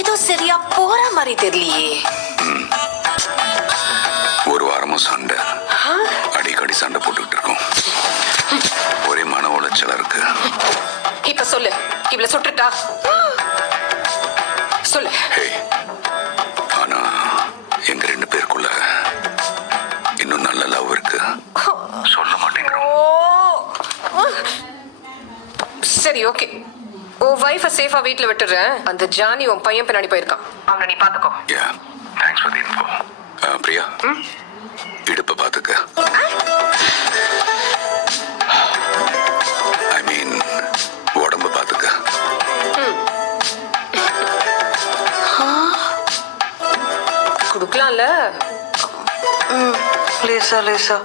ஏதோ சரியா போற மாதிரி தெரியலையே. ஒரு வாரமும் சண்டை, அடிக்கடி சண்டை போட்டுக்கிட்டு இருக்கோம். ஒரே மன உளைச்சலா இருக்கு. இப்ப சொல்லு, இவ்வளவு சுட்டுட்டா சொல்லு. ஆனா எங்க 2 பேருக்குள்ள இன்னும் நல்ல லவ் இருக்கு. சொல்ல மாட்டேங்கிறோம். சரி, ஓகே. உன் வைஃபை சேஃபா வீட்டுல விட்டுறேன். அந்த ஜானி உன் பையன் பின்னாடி போயிருக்கான். அவனை நீ பாத்துக்கோ. Thanks for the info. Priya, இடுப்பை பாத்துக்க. ஐ மீன் உடம்பு பாத்துக்க. குடுக்கலாம்ல. லேசா லேசா.